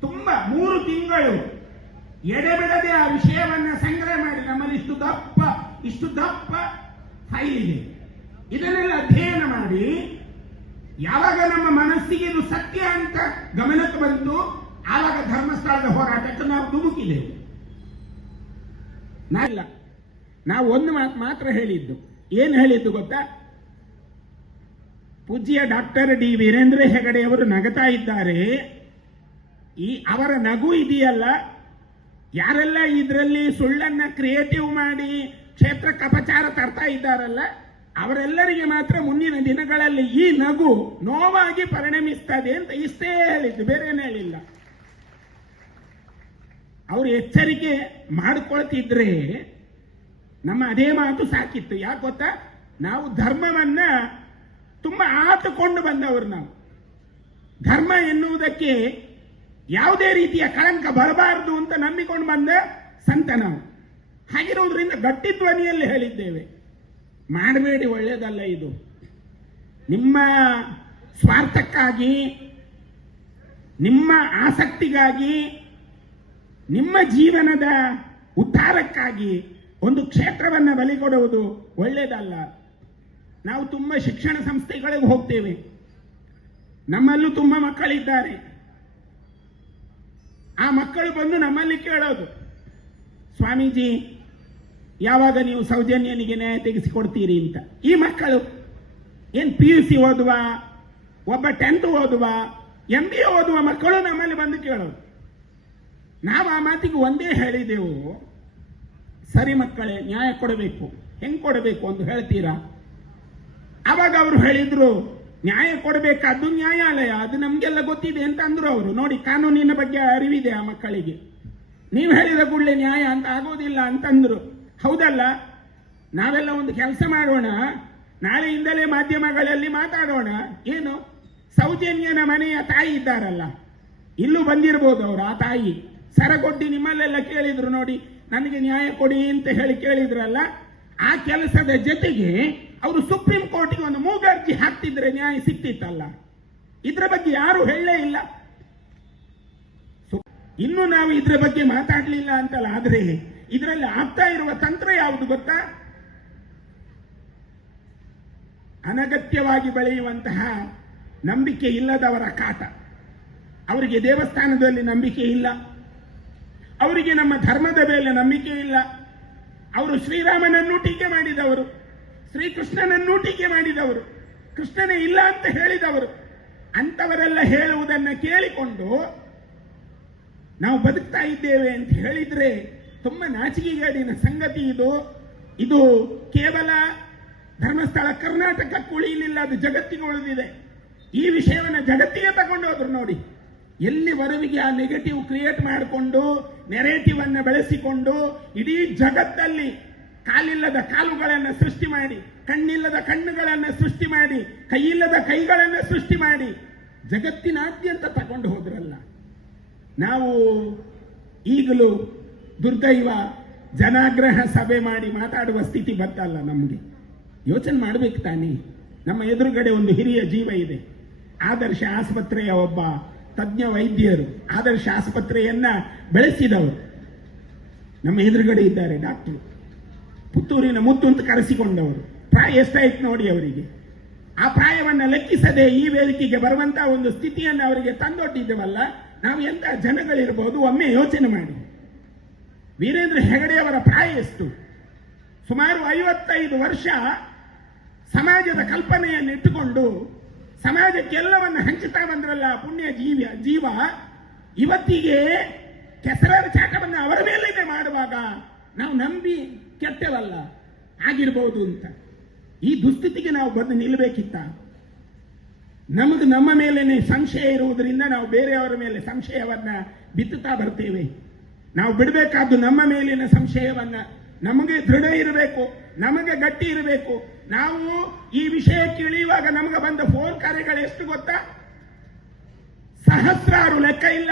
ತುಂಬಾ ಮೂರು ತಿಂಗಳು ಎಡೆಬಿಡದೆ ಆ ವಿಷಯವನ್ನ ಸಂಗ್ರಹ ಮಾಡಿ ನಮ್ಮಲ್ಲಿ ಇಷ್ಟು ದಪ್ಪ ಇಷ್ಟು ದಪ್ಪ ಫೈಲ್ ಇದೆ. ಇದನ್ನೆಲ್ಲ ಅಧ್ಯಯನ ಮಾಡಿ ಯಾವಾಗ ನಮ್ಮ ಮನಸ್ಸಿಗೆ ಇದು ಸತ್ಯ ಅಂತ ಗಮನಕ್ಕೆ ಬಂತು, ಆವಾಗ ಧರ್ಮಸ್ಥಳದ ಹೋರಾಟಕ್ಕೆ ನಾವು ಧುಮುಕಿದೆವು. ನಾವಿಲ್ಲ. ನಾವು ಒಂದು ಮಾತು ಮಾತ್ರ ಹೇಳಿದ್ದು. ಏನು ಹೇಳಿದ್ದು ಗೊತ್ತಾ? ಪೂಜ್ಯ ಡಾಕ್ಟರ್ ಡಿ ವೀರೇಂದ್ರ ಹೆಗಡೆಯವರು ನಗತಾ ಇದ್ದಾರೆ. ಈ ಅವರ ನಗು ಇದೆಯಲ್ಲ? ಯಾರೆಲ್ಲ ಇದರಲ್ಲಿ ಸುಳ್ಳನ್ನ ಕ್ರಿಯೇಟಿವ್ ಮಾಡಿ ಕ್ಷೇತ್ರಕ್ಕೆ ಅಪಚಾರ ತರ್ತಾ ಇದ್ದಾರಲ್ಲ, ಅವರೆಲ್ಲರಿಗೆ ಮಾತ್ರ ಮುಂದಿನ ದಿನಗಳಲ್ಲಿ ಈ ನಗು ನೋವಾಗಿ ಪರಿಣಮಿಸ್ತದೆ ಅಂತ ಇಷ್ಟೇ ಹೇಳಿದ್ದು ಬೇರೆ ಏನು ಹೇಳಿಲ್ಲ. ಅವರು ಎಚ್ಚರಿಕೆ ಮಾಡಿಕೊಳ್ತಿದ್ರೆ ನಮ್ಮ ಅದೇ ಮಾತು ಸಾಕಿತ್ತು. ಯಾಕೆ ಗೊತ್ತಾ? ನಾವು ಧರ್ಮವನ್ನ ತುಂಬಾ ಆತುಕೊಂಡು ಬಂದವರು ನಾವು. ಧರ್ಮ ಎನ್ನುವುದಕ್ಕೆ ಯಾವುದೇ ರೀತಿಯ ಕಳಂಕ ಬರಬಾರದು ಅಂತ ನಂಬಿಕೊಂಡು ಬಂದ ಸಂತ ನಾವು. ಹಾಗಿರೋದ್ರಿಂದ ಗಟ್ಟಿ ಧ್ವನಿಯಲ್ಲಿ ಹೇಳಿದ್ದೇವೆ. ಮಾಡಬೇಡಿ, ಒಳ್ಳೆಯದಲ್ಲ ಇದು. ನಿಮ್ಮ ಸ್ವಾರ್ಥಕ್ಕಾಗಿ, ನಿಮ್ಮ ಆಸಕ್ತಿಗಾಗಿ, ನಿಮ್ಮ ಜೀವನದ ಉದ್ಧಾರಕ್ಕಾಗಿ ಒಂದು ಕ್ಷೇತ್ರವನ್ನು ಬಲಿಕೊಡುವುದು ಒಳ್ಳೆಯದಲ್ಲ. ನಾವು ತುಂಬ ಶಿಕ್ಷಣ ಸಂಸ್ಥೆಗಳಿಗೆ ಹೋಗ್ತೇವೆ. ನಮ್ಮಲ್ಲೂ ತುಂಬ ಮಕ್ಕಳಿದ್ದಾರೆ. ಆ ಮಕ್ಕಳು ಬಂದು ನಮ್ಮಲ್ಲಿ ಕೇಳೋದು, ಸ್ವಾಮೀಜಿ, ಯಾವಾಗ ನೀವು ಸೌಜನ್ಯನಿಗೆ ನ್ಯಾಯ ತೆಗೆಸಿಕೊಡ್ತೀರಿ ಅಂತ. ಈ ಮಕ್ಕಳು ಏನ್ ಪಿ ಯು ಸಿ ಓದುವ, ಒಬ್ಬ ಟೆಂತ್ ಓದುವ ಎಂ ಬಿ ಓದುವ ಮಕ್ಕಳು ನಮ್ಮಲ್ಲಿ ಬಂದು ಕೇಳೋದು. ನಾವು ಆ ಮಾತಿಗೆ ಒಂದೇ ಹೇಳಿದೆವು, ಸರಿ ಮಕ್ಕಳೇ, ನ್ಯಾಯ ಕೊಡಬೇಕು. ಹೆಂಗ್ ಕೊಡಬೇಕು ಅಂತ ಹೇಳ್ತೀರಾ? ಅವಾಗ ಅವರು ಹೇಳಿದ್ರು ನ್ಯಾಯ ಕೊಡಬೇಕಾದ್ದು ನ್ಯಾಯಾಲಯ. ಅದು ನಮಗೆಲ್ಲ ಗೊತ್ತಿದೆ ಅಂತ ಅಂದ್ರು ಅವರು. ನೋಡಿ, ಕಾನೂನಿನ ಬಗ್ಗೆ ಅರಿವಿದೆ ಆ ಮಕ್ಕಳಿಗೆ. ನೀವು ಹೇಳಿದ ಕೂಡಲೇ ನ್ಯಾಯ ಅಂತ ಆಗೋದಿಲ್ಲ ಅಂತಂದ್ರು. ಹೌದಲ್ಲ? ನಾವೆಲ್ಲ ಒಂದು ಕೆಲಸ ಮಾಡೋಣ. ನಾಳೆಯಿಂದಲೇ ಮಾಧ್ಯಮಗಳಲ್ಲಿ ಮಾತಾಡೋಣ. ಏನು? ಸೌಜನ್ಯನ ಮನೆಯ ತಾಯಿ ಇದ್ದಾರಲ್ಲ. ಇಲ್ಲೂ ಬಂದಿರಬಹುದು ಅವರು ಆ ತಾಯಿ. ಸರಗೊಡ್ಡಿ ನಿಮ್ಮಲ್ಲೆಲ್ಲ ಕೇಳಿದ್ರು ನೋಡಿ, ನನಗೆ ನ್ಯಾಯ ಕೊಡಿ ಅಂತ ಹೇಳಿ ಕೇಳಿದ್ರಲ್ಲ. ಆ ಕೆಲಸದ ಜೊತೆಗೆ ಅವರು ಸುಪ್ರೀಂ ಕೋರ್ಟಿಗೆ ಒಂದು ಮೂಗರ್ಜಿ ಹಾಕ್ತಿದ್ರೆ ನ್ಯಾಯ ಸಿಕ್ತಿತ್ತಲ್ಲ? ಇದ್ರ ಬಗ್ಗೆ ಯಾರು ಹೇಳಲೇ ಇಲ್ಲ. ಇನ್ನು ನಾವು ಇದ್ರ ಬಗ್ಗೆ ಮಾತಾಡ್ಲಿಲ್ಲ ಅಂತಲ್ಲ, ಆದ್ರೆ ಇದರಲ್ಲಿ ಆಗ್ತಾ ಇರುವ ತಂತ್ರ ಯಾವುದು ಗೊತ್ತಾ? ಅನಗತ್ಯವಾಗಿ ಬೆಳೆಯುವಂತಹ ನಂಬಿಕೆ ಇಲ್ಲದವರ ಕಾಟ. ಅವರಿಗೆ ದೇವಸ್ಥಾನದಲ್ಲಿ ನಂಬಿಕೆ ಇಲ್ಲ. ಅವರಿಗೆ ನಮ್ಮ ಧರ್ಮದ ಮೇಲೆ ನಂಬಿಕೆ ಇಲ್ಲ. ಅವರು ಶ್ರೀರಾಮನನ್ನು ಟೀಕೆ ಮಾಡಿದವರು. ಶ್ರೀಕೃಷ್ಣನನ್ನು ಟೀಕೆ ಮಾಡಿದವರು. ಕೃಷ್ಣನೇ ಇಲ್ಲ ಅಂತ ಹೇಳಿದವರು. ಅಂತವರೆಲ್ಲ ಹೇಳುವುದನ್ನು ಕೇಳಿಕೊಂಡು ನಾವು ಬದುಕ್ತಾ ಇದ್ದೇವೆ ಅಂತ ಹೇಳಿದ್ರೆ ತುಂಬ ನಾಚಿಕೆಗೇಡಿನ ಸಂಗತಿ ಇದು. ಇದು ಕೇವಲ ಧರ್ಮಸ್ಥಳ ಕರ್ನಾಟಕಕ್ಕೆ ಉಳಿಯಲಿಲ್ಲ ಅದು ಜಗತ್ತಿಗೆ ಉಳಿದಿದೆ ಈ ವಿಷಯವನ್ನ ಜಗತ್ತಿಗೆ ತಗೊಂಡು ಹೋದ್ರು ನೋಡಿ ಎಲ್ಲಿವರೆವಿಗೆ ಆ ನೆಗೆಟಿವ್ ಕ್ರಿಯೇಟ್ ಮಾಡಿಕೊಂಡು ನೆರೇಟಿವ್ ಅನ್ನ ಬೆಳೆಸಿಕೊಂಡು, ಇಡೀ ಜಗತ್ತಲ್ಲಿ ಕಾಲಿಲ್ಲದ ಕಾಲುಗಳನ್ನು ಸೃಷ್ಟಿ ಮಾಡಿ, ಕಣ್ಣಿಲ್ಲದ ಕಣ್ಣುಗಳನ್ನು ಸೃಷ್ಟಿ ಮಾಡಿ, ಕೈಯಿಲ್ಲದ ಕೈಗಳನ್ನು ಸೃಷ್ಟಿ ಮಾಡಿ, ಜಗತ್ತಿನಾದ್ಯಂತ ತಗೊಂಡು ಹೋದ್ರಲ್ಲ. ನಾವು ಈಗಲೂ ದುರ್ದೈವ ಜನಾಗ್ರಹ ಸಭೆ ಮಾಡಿ ಮಾತಾಡುವ ಸ್ಥಿತಿ ಬರ್ತಲ್ಲ ನಮಗೆ. ಯೋಚನೆ ಮಾಡಬೇಕು ತಾನೇ. ನಮ್ಮ ಎದುರುಗಡೆ ಒಂದು ಹಿರಿಯ ಜೀವ ಇದೆ. ಆದರ್ಶ ಆಸ್ಪತ್ರೆಯ ಒಬ್ಬ ತಜ್ಞ ವೈದ್ಯರು ಆದರ್ಶ ಆಸ್ಪತ್ರೆಯನ್ನ ಬೆಳೆಸಿದವರು. ನಮ್ಮ ಎದುರುಗಡೆ ಇದ್ದಾರೆ ಡಾಕ್ಟರ್. ಪುತ್ತೂರಿನ ಮುತ್ತು ಅಂತ ಕರೆಸಿಕೊಂಡವರು. ಪ್ರಾಯ ಎಷ್ಟಾಯ್ತು ನೋಡಿ ಅವರಿಗೆ. ಆ ಪ್ರಾಯವನ್ನು ಲೆಕ್ಕಿಸದೆ ಈ ವೇದಿಕೆಗೆ ಬರುವಂತಹ ಒಂದು ಸ್ಥಿತಿಯನ್ನು ಅವರಿಗೆ ತಂದೊಡ್ಡಿದ್ದೇವಲ್ಲ, ನಾವು ಎಂತ ಜನಗಳಿರ್ಬೋದು ಒಮ್ಮೆ ಯೋಚನೆ ಮಾಡಿ. ವೀರೇಂದ್ರ ಹೆಗಡೆಯವರ ಪ್ರಾಯ ಎಷ್ಟು? ಸುಮಾರು ಐವತ್ತೈದು ವರ್ಷ ಸಮಾಜದ ಕಲ್ಪನೆಯನ್ನು ಇಟ್ಟುಕೊಂಡು ಸಮಾಜಕ್ಕೆಲ್ಲವನ್ನು ಹಂಚುತ್ತಾ ಬಂದ್ರಲ್ಲ ಪುಣ್ಯ ಜೀವ ಜೀವ, ಇವತ್ತಿಗೆ ಕೆಸರ ಚಾಟವನ್ನು ಅವರ ಮೇಲೆ ಮಾಡುವಾಗ ನಾವು ನಂಬಿ ಕೆಟ್ಟವಲ್ಲ, ಆಗಿರ್ಬೋದು ಅಂತ. ಈ ದುಸ್ಥಿತಿಗೆ ನಾವು ಬಂದು ನಿಲ್ಲಬೇಕಿತ್ತ. ನಮಗೆ ನಮ್ಮ ಮೇಲೇನೆ ಸಂಶಯ ಇರುವುದರಿಂದ ನಾವು ಬೇರೆಯವರ ಮೇಲೆ ಸಂಶಯವನ್ನ ಬಿತ್ತುತ್ತಾ ಬರ್ತೇವೆ. ನಾವು ಬಿಡಬೇಕಾದ್ದು ನಮ್ಮ ಮೇಲಿನ ಸಂಶಯವನ್ನ. ನಮಗೆ ದೃಢ ಇರಬೇಕು, ನಮಗೆ ಗಟ್ಟಿ ಇರಬೇಕು. ನಾವು ಈ ವಿಷಯ ಕೇಳಿಯುವಾಗ ನಮಗೆ ಬಂದ ಫೋನ್ ಕಾರ್ಯಗಳು ಎಷ್ಟು ಗೊತ್ತಾ? ಸಹಸ್ರಾರು ಲೆಕ್ಕ ಇಲ್ಲ.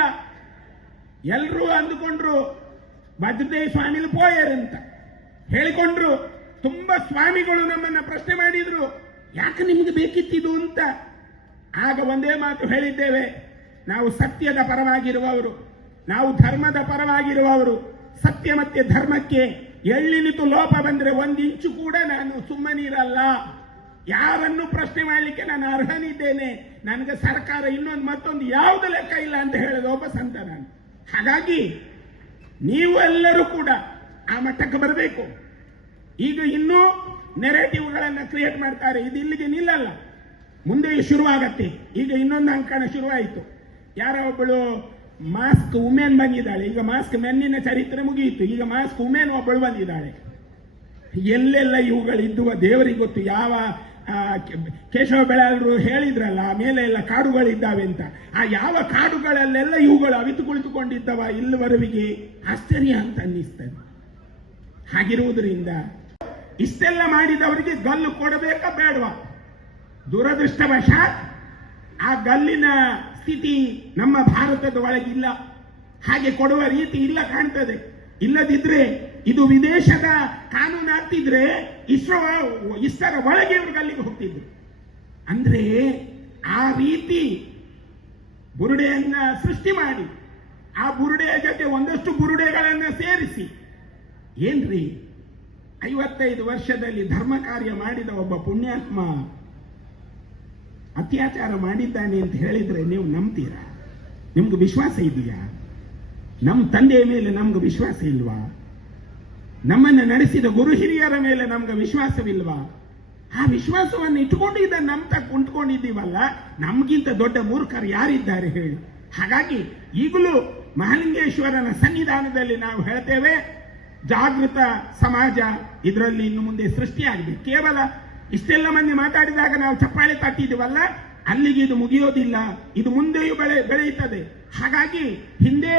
ಎಲ್ಲರೂ ಅಂದುಕೊಂಡ್ರು ಭದ್ರದೇ ಸ್ವಾಮಿಲಿ ಪೋಯರ್ ಪೋಯರಂತ ಹೇಳಿಕೊಂಡ್ರು. ತುಂಬಾ ಸ್ವಾಮಿಗಳು ನಮ್ಮನ್ನ ಪ್ರಶ್ನೆ ಮಾಡಿದ್ರು. ಯಾಕೆ ನಿಮ್ಗೆ ಬೇಕಿತ್ತಿದು ಅಂತ? ಆಗ ಒಂದೇ ಮಾತು ಹೇಳಿದ್ದೇವೆ. ನಾವು ಸತ್ಯದ ಪರವಾಗಿರುವವರು. ನಾವು ಧರ್ಮದ ಪರವಾಗಿರುವವರು. ಸತ್ಯ ಮತ್ತೆ ಧರ್ಮಕ್ಕೆ ಎಳ್ಳಿನಿತು ಲೋಪ ಬಂದ್ರೆ ಒಂದು ಇಂಚು ಕೂಡ ನಾನು ಸುಮ್ಮನಿರಲ್ಲ. ಯಾರನ್ನು ಪ್ರಶ್ನೆ ಮಾಡಲಿಕ್ಕೆ ನಾನು ಅರ್ಹನಿದ್ದೇನೆ? ನನಗೆ ಸರ್ಕಾರ ಇನ್ನೊಂದು ಮತ್ತೊಂದು ಯಾವುದು ಲೆಕ್ಕ ಇಲ್ಲ ಅಂತ ಹೇಳಿದ ಒಬ್ಬ ಸಂತ ನಾನು. ಹಾಗಾಗಿ ನೀವು ಎಲ್ಲರೂ ಕೂಡ ಆ ಮಟ್ಟಕ್ಕೆ ಬರಬೇಕು. ಈಗ ಇನ್ನೂ ನೆರೆಟಿವ್ಗಳನ್ನು ಕ್ರಿಯೇಟ್ ಮಾಡ್ತಾರೆ. ಇದು ಇಲ್ಲಿಗೆ ನಿಲ್ಲಲ್ಲ. ಮುಂದೆ ಶುರುವಾಗತ್ತೆ. ಈಗ ಇನ್ನೊಂದು ಅಂಕಣ ಶುರುವಾಯಿತು. ಯಾರೋ ಒಬ್ಬಳು ಮಾಸ್ಕ್ ಉಮೆನ್ ಬಂದಿದ್ದಾಳೆ. ಈಗ ಮಾಸ್ಕ್ ಮೆನ್ನಿನ ಚರಿತ್ರೆ ಮುಗಿಯಿತು. ಈಗ ಮಾಸ್ಕ್ ಉಮೇನ್ ಒಬ್ಬಳು ಬಂದಿದ್ದಾಳೆ. ಎಲ್ಲೆಲ್ಲ ಇವುಗಳಿದ್ದುವ ದೇವರಿಗೆ ಗೊತ್ತು. ಯಾವ ಕೇಶವ ಬೆಳಾಲರು ಹೇಳಿದ್ರಲ್ಲ ಮೇಲೆ ಎಲ್ಲ ಕಾಡುಗಳಿದ್ದಾವೆ ಅಂತ. ಆ ಯಾವ ಕಾಡುಗಳಲ್ಲೆಲ್ಲ ಇವುಗಳು ಅವಿತು ಕುಳಿತುಕೊಂಡಿದ್ದವ ಇಲ್ಲಿವರೆವಿಗೆ ಆಶ್ಚರ್ಯ ಅಂತ ಅನ್ನಿಸ್ತದೆ. ಹಾಗಿರುವುದರಿಂದ ಇಷ್ಟೆಲ್ಲ ಮಾಡಿದವರಿಗೆ ಗಲ್ಲು ಕೊಡಬೇಕಾ ಬೇಡವಾ? ದುರದೃಷ್ಟವಶಾತ್ ಆ ಗಲ್ಲಿನ ಸ್ಥಿತಿ ನಮ್ಮ ಭಾರತದ ಒಳಗಿಲ್ಲ. ಹಾಗೆ ಕೊಡುವ ರೀತಿ ಇಲ್ಲ ಕಾಣ್ತದೆ. ಇಲ್ಲದಿದ್ರೆ ಇದು ವಿದೇಶದ ಕಾನೂನು ಆಗ್ತಿದ್ರೆ ಇಸ್ರೋ ಇಷ್ಟರ ಒಳಗೆ ಇವರು ಗಲ್ಲಿಗೆ ಹೋಗ್ತಿದ್ರು. ಅಂದ್ರೆ ಆ ರೀತಿ ಬುರುಡೆಯನ್ನ ಸೃಷ್ಟಿ ಮಾಡಿ, ಆ ಬುರುಡೆಯ ಜೊತೆ ಒಂದಷ್ಟು ಬುರುಡೆಗಳನ್ನ ಸೇರಿಸಿ ಏನ್ರಿ? ಐವತ್ತೈದು ವರ್ಷದಲ್ಲಿ ಧರ್ಮ ಕಾರ್ಯ ಮಾಡಿದ ಒಬ್ಬ ಪುಣ್ಯಾತ್ಮ ಅತ್ಯಾಚಾರ ಮಾಡಿದ್ದಾನೆ ಅಂತ ಹೇಳಿದ್ರೆ ನೀವು ನಂಬ್ತೀರಾ? ನಿಮ್ಗೆ ವಿಶ್ವಾಸ ಇದೆಯಾ? ನಮ್ಮ ತಂದೆಯ ಮೇಲೆ ನಮ್ಗೆ ವಿಶ್ವಾಸ ಇಲ್ವಾ? ನಮ್ಮನ್ನು ನಡೆಸಿದ ಗುರು ಹಿರಿಯರ ಮೇಲೆ ನಮ್ಗೆ ವಿಶ್ವಾಸವಿಲ್ವಾ? ಆ ವಿಶ್ವಾಸವನ್ನು ಇಟ್ಕೊಂಡಿದ್ದ ಇದನ್ನು ನಂಬ್ತಾ ಕುಂತ್ಕೊಂಡಿದ್ದೀವಲ್ಲ, ನಮಗಿಂತ ದೊಡ್ಡ ಮೂರ್ಖರು ಯಾರಿದ್ದಾರೆ ಹೇಳಿ? ಹಾಗಾಗಿ ಈಗಲೂ ಮಹಾಲಿಂಗೇಶ್ವರನ ಸನ್ನಿಧಾನದಲ್ಲಿ ನಾವು ಹೇಳ್ತೇವೆ ಜಾಗೃತ ಸಮಾಜ ಇದರಲ್ಲಿ ಇನ್ನು ಮುಂದೆ ಸೃಷ್ಟಿಯಾಗಬೇಕು ಕೇವಲ ಇಷ್ಟೆಲ್ಲ ಮಂದಿ ಮಾತಾಡಿದಾಗ ನಾವು ಚಪ್ಪಾಳೆ ತಟ್ಟಿದ್ದೀವಲ್ಲ ಅಲ್ಲಿಗೆ ಇದು ಮುಗಿಯೋದಿಲ್ಲ. ಇದು ಮುಂದೆಯೂ ಬೆಳೆ, ಬೆಳೆಯುತ್ತದೆ. ಹಾಗಾಗಿ ಹಿಂದೆ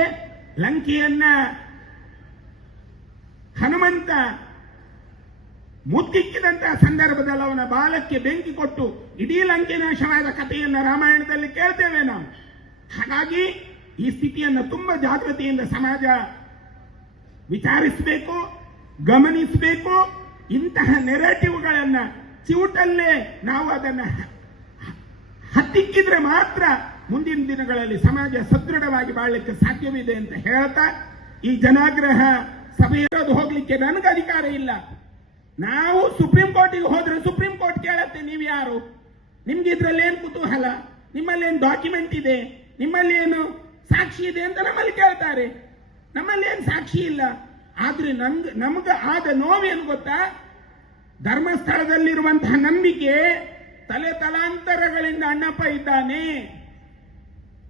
ಲಂಕೆಯನ್ನ ಹನುಮಂತ ಮುತ್ತಿಕ್ಕಿದಂತಹ ಸಂದರ್ಭದಲ್ಲಿ ಅವನ ಬಾಲಕ್ಕೆ ಬೆಂಕಿ ಕೊಟ್ಟು ಇಡೀ ಲಂಕೆ ನಾಶವಾದ ಕಥೆಯನ್ನು ರಾಮಾಯಣದಲ್ಲಿ ಕೇಳ್ತೇವೆ ನಾವು. ಹಾಗಾಗಿ ಈ ಸ್ಥಿತಿಯನ್ನು ತುಂಬಾ ಜಾಗೃತಿಯಿಂದ ಸಮಾಜ ವಿಚಾರಿಸಬೇಕು, ಗಮನಿಸಬೇಕು, ಇಂತಹ ನೆರೆಟಿವ್ಗಳನ್ನು ಚಿವುಟಲ್ಲೇ ನಾವು ಅದನ್ನು ಹತ್ತಿಕ್ಕಿದ್ರೆ ಮಾತ್ರ ಮುಂದಿನ ದಿನಗಳಲ್ಲಿ ಸಮಾಜ ಸದೃಢವಾಗಿ ಬಾಳಲಿಕ್ಕೆ ಸಾಧ್ಯವಿದೆ ಅಂತ ಹೇಳ್ತಾ, ಈ ಜನಾಗ್ರಹ ಸಭೆ ಇರೋದು ಹೋಗ್ಲಿಕ್ಕೆ ನನಗೆ ಅಧಿಕಾರ ಇಲ್ಲ. ನಾವು ಸುಪ್ರೀಂ ಕೋರ್ಟಿಗೆ ಹೋದ್ರೆ ಸುಪ್ರೀಂ ಕೋರ್ಟ್ ಕೇಳತ್ತೆ, ನೀವು ಯಾರು? ನಿಮ್ಗೆ ಇದ್ರಲ್ಲಿ ಏನ್ ಕುತೂಹಲ? ನಿಮ್ಮಲ್ಲಿ ಏನು ಡಾಕ್ಯುಮೆಂಟ್ ಇದೆ? ನಿಮ್ಮಲ್ಲಿ ಏನು ಸಾಕ್ಷಿ ಇದೆ ಅಂತ ನಮ್ಮಲ್ಲಿ ಕೇಳ್ತಾರೆ. ನಮ್ಮಲ್ಲಿ ಏನು ಸಾಕ್ಷಿ ಇಲ್ಲ. ಆದ್ರೆ ನಮ್ಗೆ ನಮ್ಗೆ ಆದ ನೋವೇನು ಗೊತ್ತಾ? ಧರ್ಮಸ್ಥಳದಲ್ಲಿರುವಂತಹ ನಂಬಿಕೆ ತಲೆ ತಲಾಂತರಗಳಿಂದ ಅಣ್ಣಪ್ಪ ಇದ್ದಾನೆ.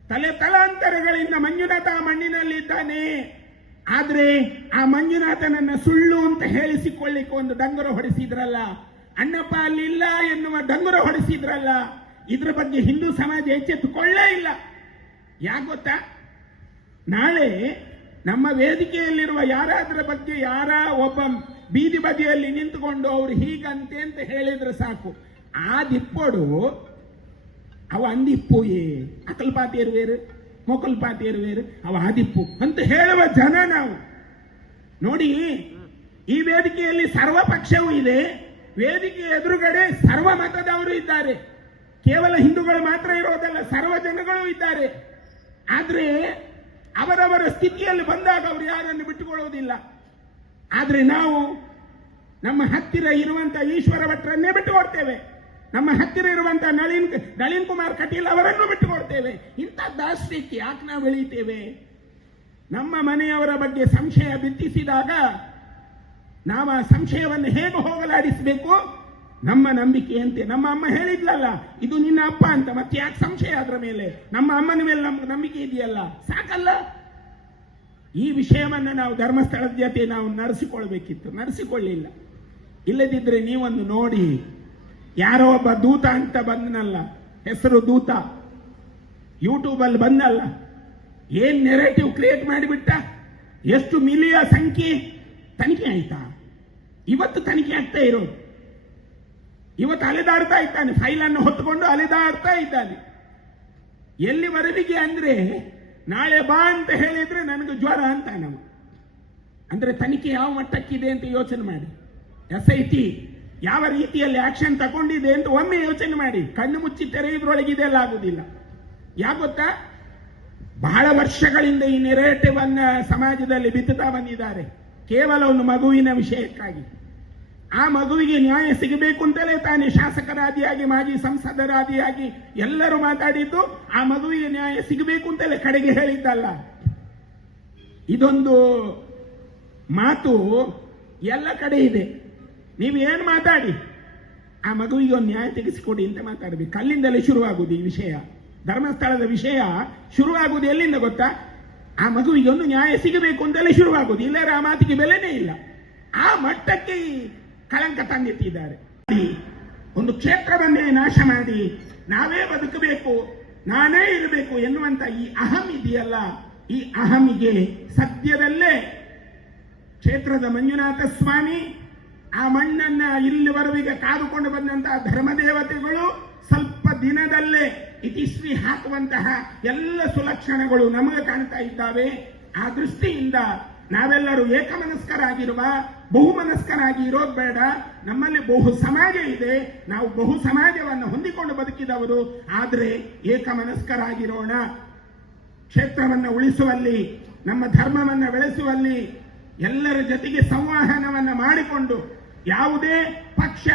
ತಲೆ ತಲಾಂತರಗಳಿಂದ ಮಂಜುನಾಥ ಆ ಮಣ್ಣಿನಲ್ಲಿ ಇದ್ದಾನೆ. ಆದ್ರೆ ಆ ಮಂಜುನಾಥನನ್ನ ಸುಳ್ಳು ಅಂತ ಹೇಳಿಸಿಕೊಳ್ಳಿಕ್ಕೆ ಒಂದು ಡಂಗುರ ಹೊಡೆಸಿದ್ರಲ್ಲ. ಅಣ್ಣಪ್ಪ ಅಲ್ಲಿಲ್ಲ ಎನ್ನುವ ಡಂಗುರ ಹೊಡೆಸಿದ್ರಲ್ಲ. ಇದ್ರ ಬಗ್ಗೆ ಹಿಂದೂ ಸಮಾಜ ಎಚ್ಚೆತ್ತುಕೊಳ್ಳೇ ಇಲ್ಲ. ಯಾಕೆ ಗೊತ್ತಾ? ನಾಳೆ ನಮ್ಮ ವೇದಿಕೆಯಲ್ಲಿರುವ ಯಾರಾದ್ರ ಬಗ್ಗೆ ಯಾರ ಒಬ್ಬ ಬೀದಿ ಬದಿಯಲ್ಲಿ ನಿಂತುಕೊಂಡು ಅವರು ಹೀಗಂತೆ ಅಂತ ಹೇಳಿದ್ರೆ ಸಾಕು. ಆ ದಿಪ್ಪೋಡು, ಅವ ಅಂದಿಪ್ಪು ಏ ಅಕಲ್ಪಾತಿಯರು ಬೇರೆ ಮೊಕಲ್ಪಾತಿಯರು ಇರುವೇರು ಅವ ಆದಿಪ್ಪು ಅಂತ ಹೇಳುವ ಜನ ನಾವು. ನೋಡಿ, ಈ ವೇದಿಕೆಯಲ್ಲಿ ಸರ್ವ ಪಕ್ಷವೂ ಇದೆ. ವೇದಿಕೆ ಎದುರುಗಡೆ ಸರ್ವ ಮತದವರು ಇದ್ದಾರೆ. ಕೇವಲ ಹಿಂದೂಗಳು ಮಾತ್ರ ಇರೋದಲ್ಲ, ಸರ್ವ ಜನಗಳು ಇದ್ದಾರೆ. ಆದ್ರೆ ಅವರವರ ಸ್ಥಿತಿಯಲ್ಲಿ ಬಂದಾಗ ಅವರು ಯಾರನ್ನು ಬಿಟ್ಟುಕೊಳ್ಳುವುದಿಲ್ಲ. ಆದರೆ ನಾವು ನಮ್ಮ ಹತ್ತಿರ ಇರುವಂತಹ ಈಶ್ವರ ಭಟ್ರನ್ನೇ ಬಿಟ್ಟುಕೊಡ್ತೇವೆ. ನಮ್ಮ ಹತ್ತಿರ ಇರುವಂತಹ ನಳಿನ್ ನಳಿನ್ ಕುಮಾರ್ ಕಟೀಲ್ ಅವರನ್ನು ಬಿಟ್ಟುಕೊಡ್ತೇವೆ. ಇಂಥ ದಾಸ್ತಿಕ್ಕೆ ಯಾಕೆ ನಾವು ಬೆಳೀತೇವೆ ನಮ್ಮ ಮನೆಯವರ ಬಗ್ಗೆ ಸಂಶಯ ಬಿತ್ತಿಸಿದಾಗ ನಾವು ಆ ಸಂಶಯವನ್ನು ಹೇಗೆ ಹೋಗಲಾಡಿಸಬೇಕು? ನಮ್ಮ ನಂಬಿಕೆ ಅಂತೆ ನಮ್ಮ ಅಮ್ಮ ಹೇಳಿದ್ಲಲ್ಲ, ಇದು ನಿನ್ನ ಅಪ್ಪ ಅಂತ, ಮತ್ತೆ ಯಾಕೆ ಸಂಶಯ ಅದರ ಮೇಲೆ? ನಮ್ಮ ಅಮ್ಮನ ಮೇಲೆ ನಮ್ಮ ನಂಬಿಕೆ ಇದೆಯಲ್ಲ? ಸಾಕಲ್ಲ? ಈ ವಿಷಯವನ್ನು ನಾವು ಧರ್ಮಸ್ಥಳದ ಜೊತೆ ನಾವು ನಡೆಸಿಕೊಳ್ಬೇಕಿತ್ತು ನಡೆಸಿಕೊಳ್ಳಿಲ್ಲ ಇಲ್ಲದಿದ್ದರೆ ನೀವೊಂದು ನೋಡಿ, ಯಾರೋ ಒಬ್ಬ ದೂತ ಅಂತ ಬಂದನಲ್ಲ, ಹೆಸರು ದೂತ. ಯೂಟ್ಯೂಬಲ್ಲಿ ಬಂದಲ್ಲ, ಏನ್ ನೆರೇಟಿವ್ ಕ್ರಿಯೇಟ್ ಮಾಡಿಬಿಟ್ಟ? ಎಷ್ಟು ಮಿಲಿಯ ಸಂಖ್ಯೆ? ತನಿಖೆ ಆಯ್ತಾ? ಇವತ್ತು ತನಿಖೆ ಆಗ್ತಾ ಇರೋದು. ಇವತ್ತು ಅಲೆದಾಡ್ತಾ ಇದ್ದಾನೆ ಫೈಲನ್ನು ಹೊತ್ತುಕೊಂಡು ಅಲೆದಾಡ್ತಾ ಇದ್ದಾನೆ. ಎಲ್ಲಿ ಮರವಿಗೆ ಅಂದ್ರೆ, ನಾಳೆ ಬಾ ಅಂತ ಹೇಳಿದ್ರೆ ನನಗೆ ಜ್ವರ ಅಂತ ನಾವು ಅಂದ್ರೆ ತನಿಖೆ ಯಾವ ಮಟ್ಟಕ್ಕಿದೆ ಅಂತ ಯೋಚನೆ ಮಾಡಿ. ಎಸ್ ಐ ಟಿ ಯಾವ ರೀತಿಯಲ್ಲಿ ಆಕ್ಷನ್ ತಗೊಂಡಿದೆ ಅಂತ ಒಮ್ಮೆ ಯೋಚನೆ ಮಾಡಿ. ಕಣ್ಣು ಮುಚ್ಚಿ ತೆರೆಯುವುದ್ರೊಳಗೆ ಇದೆಲ್ಲ ಆಗುದಿಲ್ಲ. ಯಾಕೆ ಗೊತ್ತಾ? ಬಹಳ ವರ್ಷಗಳಿಂದ ಈ ನೆರೇಟಿವ್ ಅನ್ನ ಸಮಾಜದಲ್ಲಿ ಬಿತ್ತುತ್ತಾ ಬಂದಿದ್ದಾರೆ. ಕೇವಲ ಒಂದು ಮಗುವಿನ ವಿಷಯಕ್ಕಾಗಿ. ಆ ಮಗುವಿಗೆ ನ್ಯಾಯ ಸಿಗಬೇಕು ಅಂತಲೇ ತಾನೇ ಶಾಸಕರಾದಿಯಾಗಿ, ಮಾಜಿ ಸಂಸದರಾದಿಯಾಗಿ ಎಲ್ಲರೂ ಮಾತಾಡಿದ್ದು, ಆ ಮಗುವಿಗೆ ನ್ಯಾಯ ಸಿಗಬೇಕು ಅಂತಲೇ ಕಡೆಗೆ ಹೇಳಿದ್ದಲ್ಲ. ಇದೊಂದು ಮಾತು ಎಲ್ಲ ಕಡೆ ಇದೆ. ನೀವು ಏನು ಮಾತಾಡಿ? ಆ ಮಗುವಿಗೆ ಒಂದು ನ್ಯಾಯ ತೆಗೆಸಿಕೊಡಿ ಅಂತ ಮಾತಾಡಬೇಕು. ಅಲ್ಲಿಂದಲೇ ಶುರುವಾಗುವುದು ಈ ವಿಷಯ. ಧರ್ಮಸ್ಥಳದ ವಿಷಯ ಶುರುವಾಗುವುದು ಎಲ್ಲಿಂದ ಗೊತ್ತಾ? ಆ ಮಗುವಿಗೆ ಒಂದು ನ್ಯಾಯ ಸಿಗಬೇಕು ಅಂತಲೇ ಶುರುವಾಗುವುದು. ಇಲ್ಲರ ಆ ಮಾತಿಗೆ ಬೆಲೆನೇ ಇಲ್ಲ. ಆ ಮಟ್ಟಕ್ಕೆ ಕಳಂಕ ತಂದಿಟ್ಟಿದ್ದಾರೆ. ಒಂದು ಕ್ಷೇತ್ರವನ್ನೇ ನಾಶ ಮಾಡಿ, ನಾವೇ ಬದುಕಬೇಕು, ನಾನೇ ಇರಬೇಕು ಎನ್ನುವಂತ ಈ ಅಹಂ ಇದೆಯಲ್ಲ, ಈ ಅಹಮಿಗೆ ಸದ್ಯದಲ್ಲೇ ಕ್ಷೇತ್ರದ ಮಂಜುನಾಥ ಸ್ವಾಮಿ, ಆ ಮಣ್ಣನ್ನ ಇಲ್ಲಿವರೆಗೆ ಕಾದುಕೊಂಡು ಬಂದಂತಹ ಧರ್ಮದೇವತೆಗಳು ಸ್ವಲ್ಪ ದಿನದಲ್ಲೇ ಇತಿಶ್ರೀ ಹಾಕುವಂತಹ ಎಲ್ಲ ಸುಲಕ್ಷಣಗಳು ನಮಗೆ ಕಾಣ್ತಾ ಇದ್ದಾವೆ. ಆ ದೃಷ್ಟಿಯಿಂದ ನಾವೆಲ್ಲರೂ ಏಕಮನಸ್ಕರಾಗಿರುವ ಬಹುಮನಸ್ಕರಾಗಿ ಇರೋದು ಬೇಡ. ನಮ್ಮಲ್ಲಿ ಬಹು ಸಮಾಜ ಇದೆ. ನಾವು ಬಹು ಸಮಾಜವನ್ನು ಹೊಂದಿಕೊಂಡು ಬದುಕಿದವರು. ಆದರೆ ಏಕಮನಸ್ಕರಾಗಿರೋಣ. ಕ್ಷೇತ್ರವನ್ನು ಉಳಿಸುವಲ್ಲಿ, ನಮ್ಮ ಧರ್ಮವನ್ನು ಬೆಳೆಸುವಲ್ಲಿ, ಎಲ್ಲರ ಜೊತೆಗೆ ಸಂವಹನವನ್ನು ಮಾಡಿಕೊಂಡು ಯಾವುದೇ ಪಕ್ಷ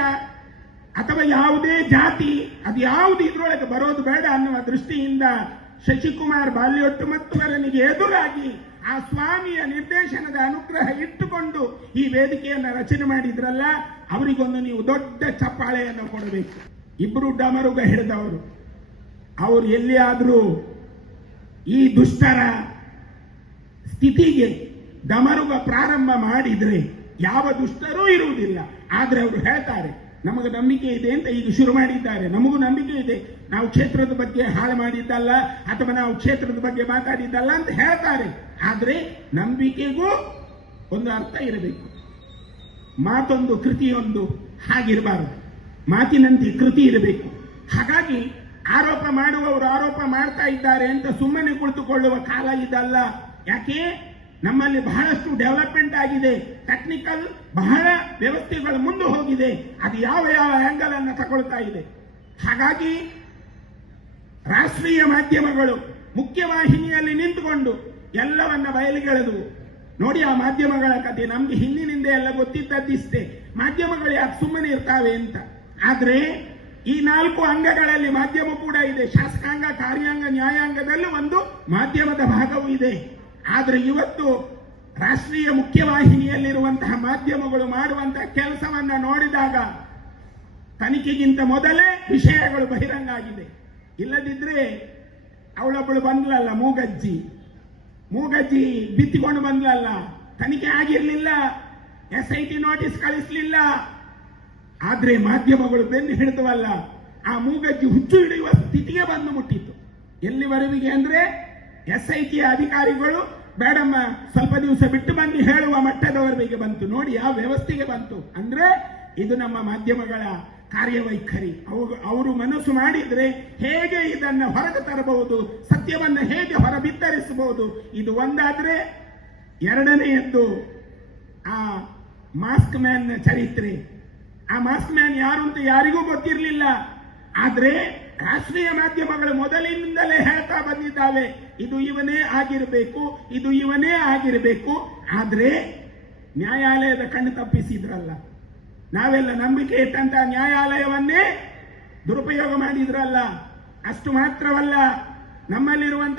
ಅಥವಾ ಯಾವುದೇ ಜಾತಿ, ಅದು ಯಾವುದು ಇದ್ರೊಳಗೆ ಬರೋದು ಬೇಡ ಅನ್ನುವ ದೃಷ್ಟಿಯಿಂದ ಶಶಿಕುಮಾರ್ ಬಾಲ್ಯೊಟ್ಟು ಮತ್ತುವರನಿಗೆ ಎದುರಾಗಿ ಆ ಸ್ವಾಮಿಯ ನಿರ್ದೇಶನದ ಅನುಗ್ರಹ ಇಟ್ಟುಕೊಂಡು ಈ ವೇದಿಕೆಯನ್ನು ರಚನೆ ಮಾಡಿದ್ರಲ್ಲ, ಅವರಿಗೊಂದು ನೀವು ದೊಡ್ಡ ಚಪ್ಪಾಳೆಯನ್ನು ಕೊಡಬೇಕು. ಇಬ್ಬರು ಡಮರುಗ ಹಿಡಿದವರು. ಅವರು ಎಲ್ಲಿಯಾದರೂ ಈ ದುಷ್ಟರ ಸ್ಥಿತಿಗೆ ಡಮರುಗ ಪ್ರಾರಂಭ ಮಾಡಿದರೆ ಯಾವ ದುಷ್ಟರೂ ಇರುವುದಿಲ್ಲ. ಆದರೆ ಅವರು ಹೇಳ್ತಾರೆ, ನಮಗೆ ನಂಬಿಕೆ ಇದೆ ಅಂತ ಈಗ ಶುರು ಮಾಡಿದ್ದಾರೆ. ನಮಗೂ ನಂಬಿಕೆ ಇದೆ. ನಾವು ಕ್ಷೇತ್ರದ ಬಗ್ಗೆ ಹಾಳು ಮಾಡಿದ್ದಲ್ಲ ಅಥವಾ ನಾವು ಕ್ಷೇತ್ರದ ಬಗ್ಗೆ ಮಾತಾಡಿದ್ದಲ್ಲ ಅಂತ ಹೇಳ್ತಾರೆ. ಆದ್ರೆ ನಂಬಿಕೆಗೂ ಒಂದು ಅರ್ಥ ಇರಬೇಕು. ಮಾತೊಂದು ಕೃತಿಯೊಂದು ಹಾಗಿರಬಾರದು. ಮಾತಿನಂತೆ ಕೃತಿ ಇರಬೇಕು. ಹಾಗಾಗಿ ಆರೋಪ ಮಾಡುವವರು ಆರೋಪ ಮಾಡ್ತಾ ಇದ್ದಾರೆ ಅಂತ ಸುಮ್ಮನೆ ಕುಳಿತುಕೊಳ್ಳುವ ಕಾಲ ಇದಲ್ಲ. ಯಾಕೆ? ನಮ್ಮಲ್ಲಿ ಬಹಳಷ್ಟು ಡೆವಲಪ್ಮೆಂಟ್ ಆಗಿದೆ. ಟೆಕ್ನಿಕಲ್ ಬಹಳ ವ್ಯವಸ್ಥೆಗಳು ಮುಂದೆ ಹೋಗಿದೆ. ಅದು ಯಾವ ಯಾವ ಆಂಗಲ್ ಅನ್ನು ತಗೊಳ್ತಾ ಇದೆ? ಹಾಗಾಗಿ ರಾಷ್ಟ್ರೀಯ ಮಾಧ್ಯಮಗಳು ಮುಖ್ಯವಾಹಿನಿಯಲ್ಲಿ ನಿಂತುಕೊಂಡು ಎಲ್ಲವನ್ನ ಬಯಲಿಗೆಳೆದು ನೋಡಿ ಆ ಮಾಧ್ಯಮಗಳ ಕಥೆ, ನಮ್ಗೆ ಹಿಂದಿನಿಂದ ಎಲ್ಲ ಗೊತ್ತಿದ್ದದ್ದಿಷ್ಟೇ. ಮಾಧ್ಯಮಗಳು ಯಾಕೆ ಸುಮ್ಮನೆ ಇರ್ತಾವೆ ಅಂತ. ಆದ್ರೆ ಈ ನಾಲ್ಕು ಅಂಗಗಳಲ್ಲಿ ಮಾಧ್ಯಮ ಕೂಡ ಇದೆ. ಶಾಸಕಾಂಗ, ಕಾರ್ಯಾಂಗ, ನ್ಯಾಯಾಂಗದಲ್ಲೂ ಒಂದು ಮಾಧ್ಯಮದ ಭಾಗವೂ ಇದೆ. ಆದ್ರೆ ಇವತ್ತು ರಾಷ್ಟ್ರೀಯ ಮುಖ್ಯವಾಹಿನಿಯಲ್ಲಿರುವಂತಹ ಮಾಧ್ಯಮಗಳು ಮಾಡುವಂತಹ ಕೆಲಸವನ್ನ ನೋಡಿದಾಗ ತನಿಖೆಗಿಂತ ಮೊದಲೇ ವಿಷಯಗಳು ಬಹಿರಂಗ ಆಗಿದೆ ಇಲ್ಲದಿದ್ರೆ ಅವಳೊಬ್ಬಳು ಬಂದ್ಲಲ್ಲ ಮೂಗಜ್ಜಿ. ಮೂಗಜ್ಜಿ ಬಿತ್ತಿಕೊಂಡು ಬಂದ್ಲಲ್ಲ. ತನಿಖೆ ಆಗಿರಲಿಲ್ಲ ಎಸ್ ಐ ಟಿ ನೋಟಿಸ್ ಕಳಿಸ್ಲಿಲ್ಲ. ಆದ್ರೆ ಮಾಧ್ಯಮಗಳು ಬೆನ್ನು ಹಿಡಿದವಲ್ಲ, ಆ ಮೂಗಜ್ಜಿ ಹುಚ್ಚು ಹಿಡಿಯುವ ಸ್ಥಿತಿಗೆ ಬಂದು ಮುಟ್ಟಿತ್ತು. ಎಲ್ಲಿವರೆವಿಗೆ ಅಂದ್ರೆ ಎಸ್ ಐ ಟಿ ಅಧಿಕಾರಿಗಳು, ಬೇಡಮ್ಮ, ಸ್ವಲ್ಪ ದಿವಸ ಬಿಟ್ಟು ಬಂದು ಹೇಳುವ ಮಟ್ಟದವರೆಗೆ ಬಂತು, ನೋಡಿ ಆ ವ್ಯವಸ್ಥೆಗೆ ಬಂತು. ಅಂದ್ರೆ ಇದು ನಮ್ಮ ಮಾಧ್ಯಮಗಳ ಕಾರ್ಯವೈಖರಿ. ಅವರು ಅವರು ಮನಸ್ಸು ಮಾಡಿದರೆ ಹೇಗೆ ಇದನ್ನು ಹೊರಗೆ ತರಬಹುದು, ಸತ್ಯವನ್ನು ಹೇಗೆ ಹೊರಬಿತ್ತರಿಸಬಹುದು, ಇದು ಒಂದಾದರೆ ಎರಡನೆಯದ್ದು ಆ ಮಾಸ್ಕ್ ಮ್ಯಾನ್ ಚರಿತ್ರೆ. ಆ ಮಾಸ್ಕ್ ಮ್ಯಾನ್ ಯಾರು ಅಂತ ಯಾರಿಗೂ ಗೊತ್ತಿರಲಿಲ್ಲ. ಆದರೆ ರಾಷ್ಟ್ರೀಯ ಮಾಧ್ಯಮಗಳು ಮೊದಲಿನಿಂದಲೇ ಹೇಳ್ತಾ ಬಂದಿದ್ದಾವೆ, ಇದು ಇವನೇ ಆಗಿರಬೇಕು, ಇದು ಇವನೇ ಆಗಿರಬೇಕು. ಆದರೆ ನ್ಯಾಯಾಲಯದ ಕಣ್ಣು ತಪ್ಪಿಸಿದ್ರಲ್ಲ. ನಾವೆಲ್ಲ ನಂಬಿಕೆ ಇಟ್ಟಂತ ನ್ಯಾಯಾಲಯವನ್ನೇ ದುರುಪಯೋಗ ಮಾಡಿದ್ರಲ್ಲ? ಅಷ್ಟು ಮಾತ್ರವಲ್ಲ ನಮ್ಮಲ್ಲಿರುವಂತ